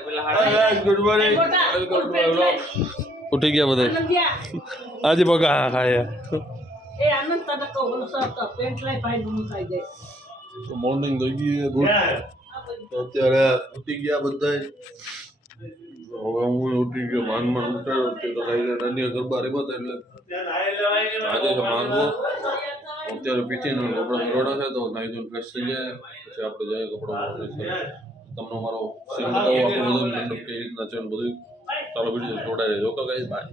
Good morning ઉઠી ગયા બધા આજે બગા ખાયા મોર્નિંગ થઈ ગઈ ગુડ અત્યારે ઉઠી ગયા બધા હવે હું ઉઠી ગયો માનમાં ઉઠાડ્યો તો નાની ગરબા રમ્યા એટલે આજે માંગવો અત્યારે પીઠીનો કપડા રોડા છે તો નાઈ ધોઈને ફ્રેશ થઈ જાય પછી આપણે જાય કપડા તમને મારો સીન બતાવો આપણું બધું મંડપ કઈ રીતના છે બધું ચાલો વિડીયો જોડાઈ રહેજો ઓકે ગાઈસ બાય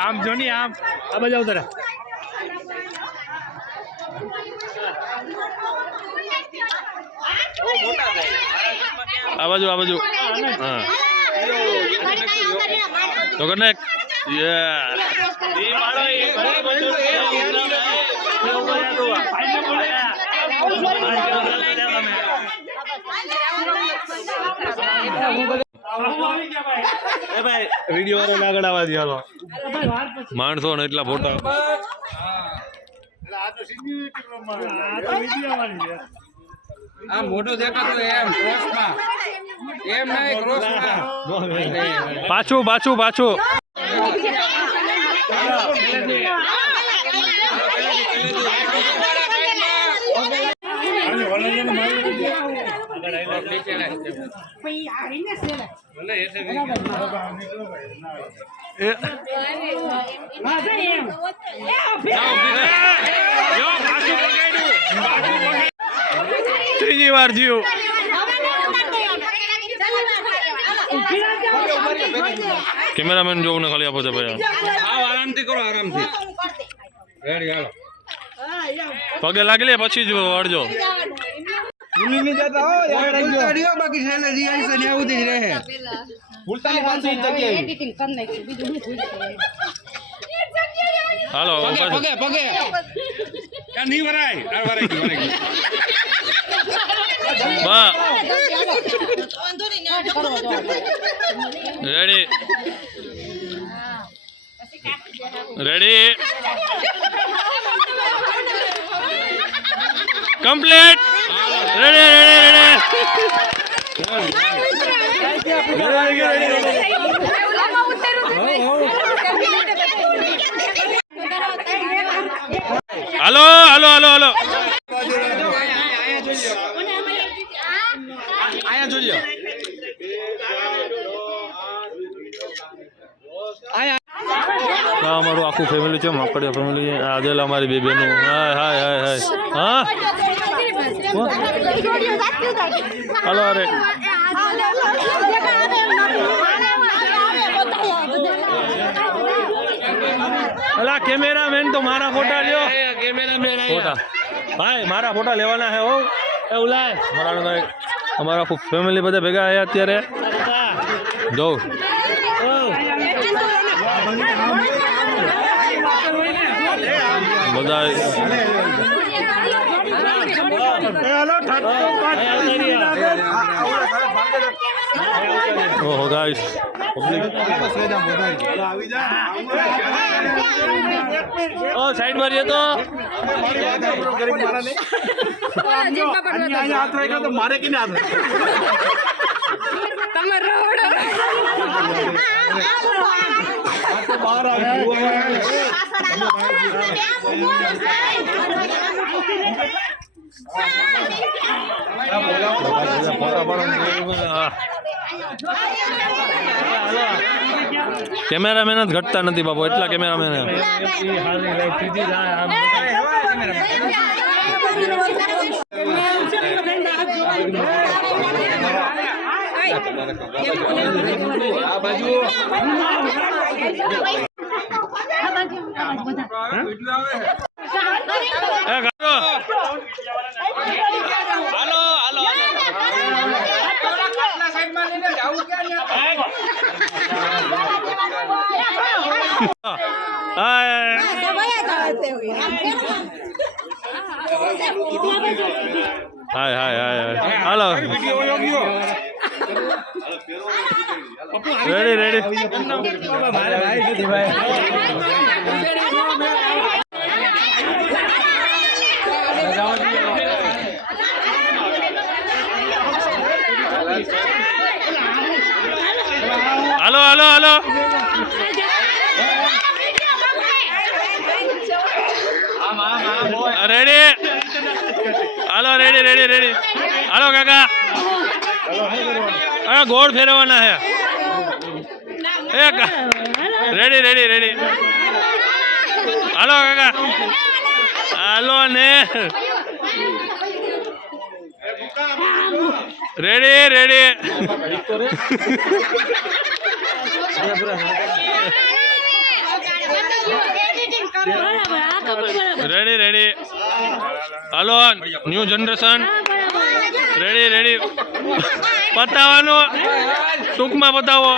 આમ જો ની આમ આ બાજુ આવતા રહે આ બાજુ હા તો કનેક્ટ વિડીયો વાળા આગળ આવવા દે હાલો માણસો ને એટલા ફોટા આ મોટો દેખાતો એમ ક્રોસમાં એમ નહીં ક્રોસમાં પાછું ત્રીજી વાર જીવ કેમેરામેન જોવું ને ખાલી આપો છે ભાઈ આરામથી કરો આરામથી રેડી હાલો પગે લાગી લે પછી જ અડજો બાકી છે ને જીઆઈ છે આવું જ રહે હાલો પગે નહીં વરાય બા રેડી કમ્પ્લીટ રેડી હાલો આયા જોઈ અમારું આખું ફેમિલી છે મકડિયા ફેમિલી આજેલા અમારી બે બહેનો હાય હા હાલો અરે અલા કેમેરામેન તો મારા ફોટા લ્યો ફોટા ભાઈ મારા ફોટા લેવાના હે હો એવું લાય મારા ભાઈ અમારા ફેમિલી બધા ભેગા આવ્યા અત્યારે જો બધા ઓહો ગાઈસ ઓ સાઈડ મારીએ તો મારે કે ના કેમેરામેન જ ઘટતા નથી બાપુ એટલા કેમેરામેન હાય હાય હાય હાલો રેડી રેડી હાલો હાલો હાલો રેડી હાલો રેડી રેડી રેડી હાલો કાકા હા ગોળ ફેરવવાના હે રેડી રેડી રેડી હાલો કાકા હાલો ને રેડી રેડી રેડી રેડી હાલો ન્યૂ જનરેશન રેડી રેડી પતાવવાનું ટૂંકમાં બતાવો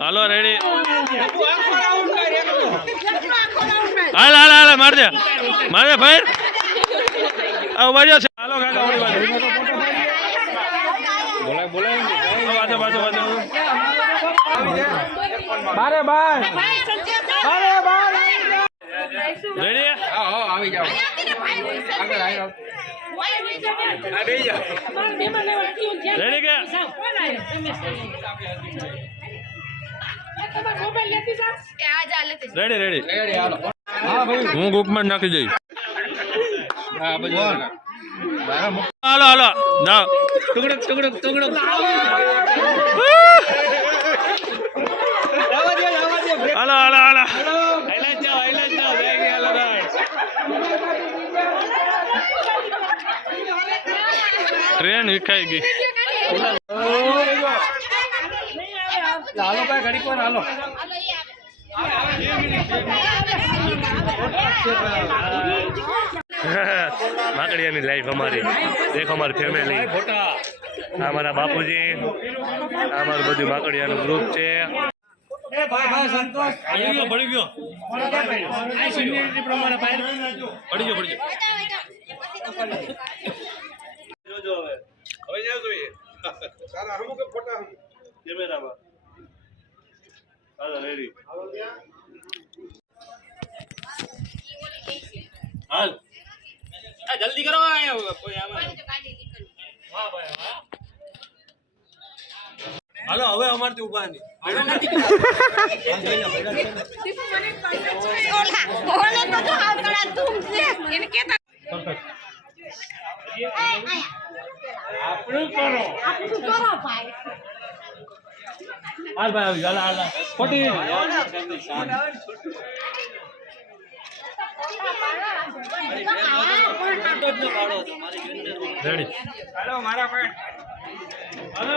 હાલો રેડી હાલ હાલ હાલ માર દે ભાઈ આ ઉભા છે હાલો કાકા ઓલી બાજુ બોલાય બાજુ બાજુ બાજુ બારે બાર રેડી આવી જાઓ આગળ આવી રેડી કે રેડી રેડી હું ગ્રુપમાં નાખી જઈશ હાલો હાલો જાઓ ટુકડક ટુકડક ટુકડક હાલો હાલો હાલો ટ્રેન વિખાઈ ગઈ હાલો ભાઈ ઘડીક વાર હાલો માકડિયાની લાઈફ અમારી દેખો અમારી ફેમિલી અમારા બાપુજી અમારું બધું માકડિયાનું ગ્રુપ છે પડી ગયો જલ્દી કરો હાલો હવે અમારથી ઉભા નહીં હાલ ભાઈ હાલ હાલ ખોટી રેડી હાલો મારા ભાઈ હાલો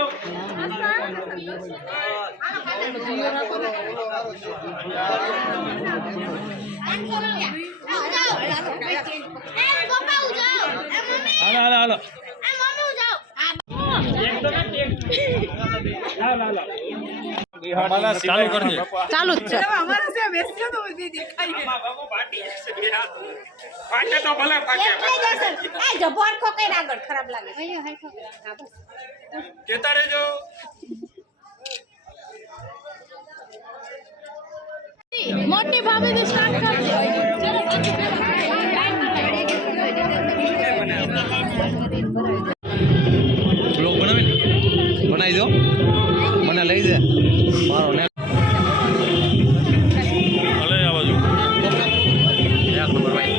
હાલો હાલો ચાલુ કરજે ચાલુ જ છે ખરાબ લાગે કેતા રહેજો મોટી ભાભી થી સ્ટાર્ટ બ્લોગ બનાવી દો મને લઈ દે મારો ને ભલે આ બાજુ એક નંબર ભાઈ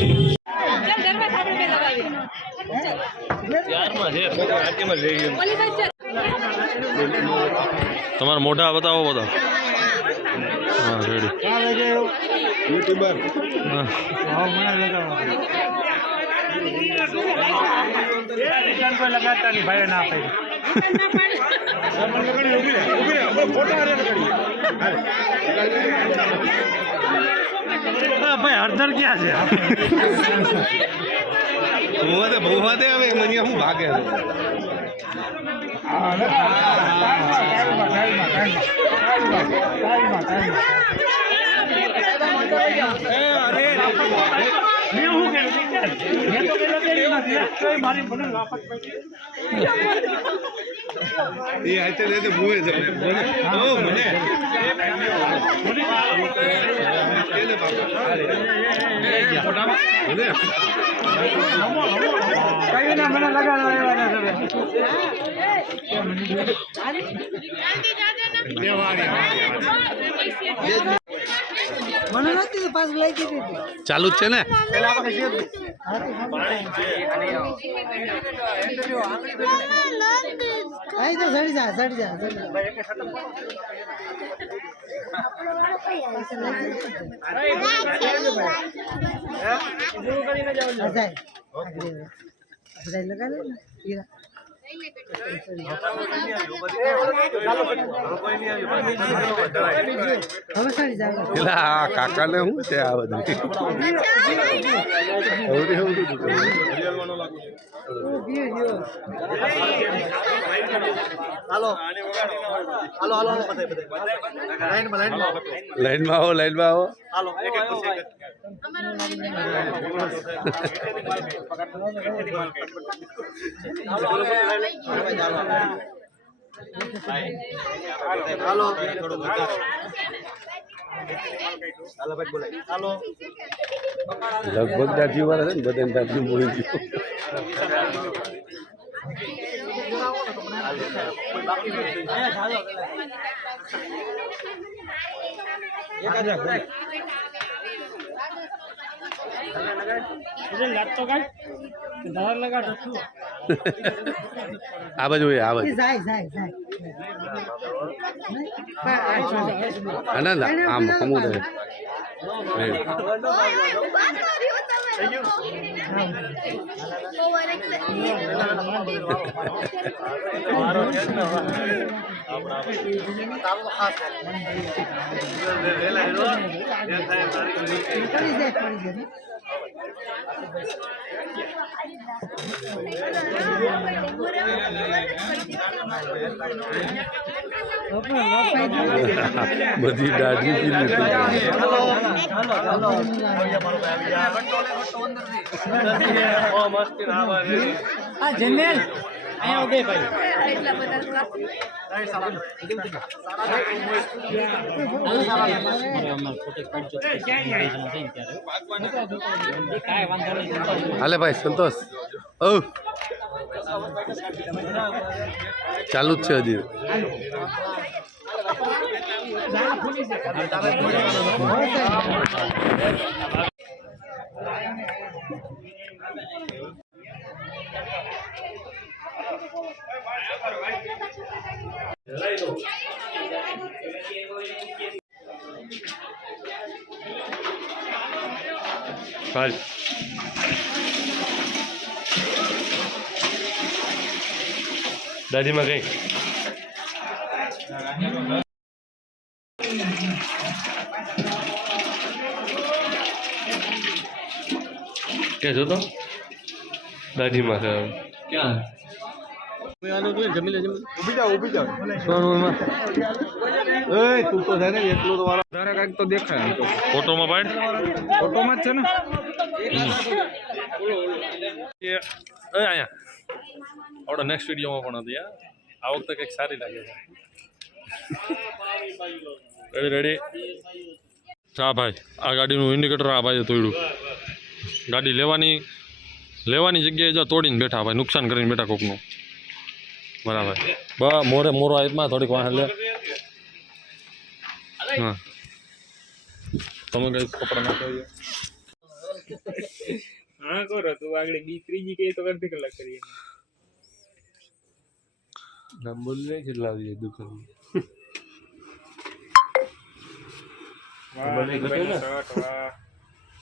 યારમાં છે આટીમાં જઈ ગયો તમારા મોઢા બતાવો બધા હા રેડી યુટ્યુબર લગાડતા નહીં ભાઈ ના ભાઈ હળદર ક્યાં છે બહુ વાતે હવે મને શું ભાગે ચાલુ જ છે ને કાકા ને શું છે આ બધું લાઈનમાં આવો લગભગ દાઢી વાળા છે ને બધાને દાઢી બોલી ગયું આ બાજુ આ બાજુ આનંદ આમ સમુદ્ર બધી દાઢી જનરલ અહીંયા ઉભે હાલે ભાઈ સંતોષ ઓ ચાલુ જ છે હજી દાદીમાં ગઈ કે જો તો દાઢીમાં છે ક્યાં તું તો છે ને એટલું તો વાળા તારે કાંઈક તો દેખાય આમ તો. ફોટોમાં પાડ ઓટોમાં જ છે ને અહીંયા આપણે નેક્સ્ટ વિડીયોમાં પણ હતી આ વખતે કંઈક સારી લાગે છે રેડી હા ભાઈ આ ગાડીનું ઇન્ડિકેટર આ ભાઈએ તોડ્યું ગાડી લેવાની જગ્યાએ જો તોડીને બેઠા ભાઈ નુકસાન કરીને બેઠા કોકનું બરાબર મોરે મોરો આઈપમાં થોડીક વાહ લે હા તમે કઈ કપડા નાખો હા કરો તું આગળ બી ત્રીજી કઈ તો અડધી કલાક કરીએ બોલ ને કેટલા આવીએ દુકાન વાહ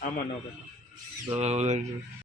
આમાં ન કરતા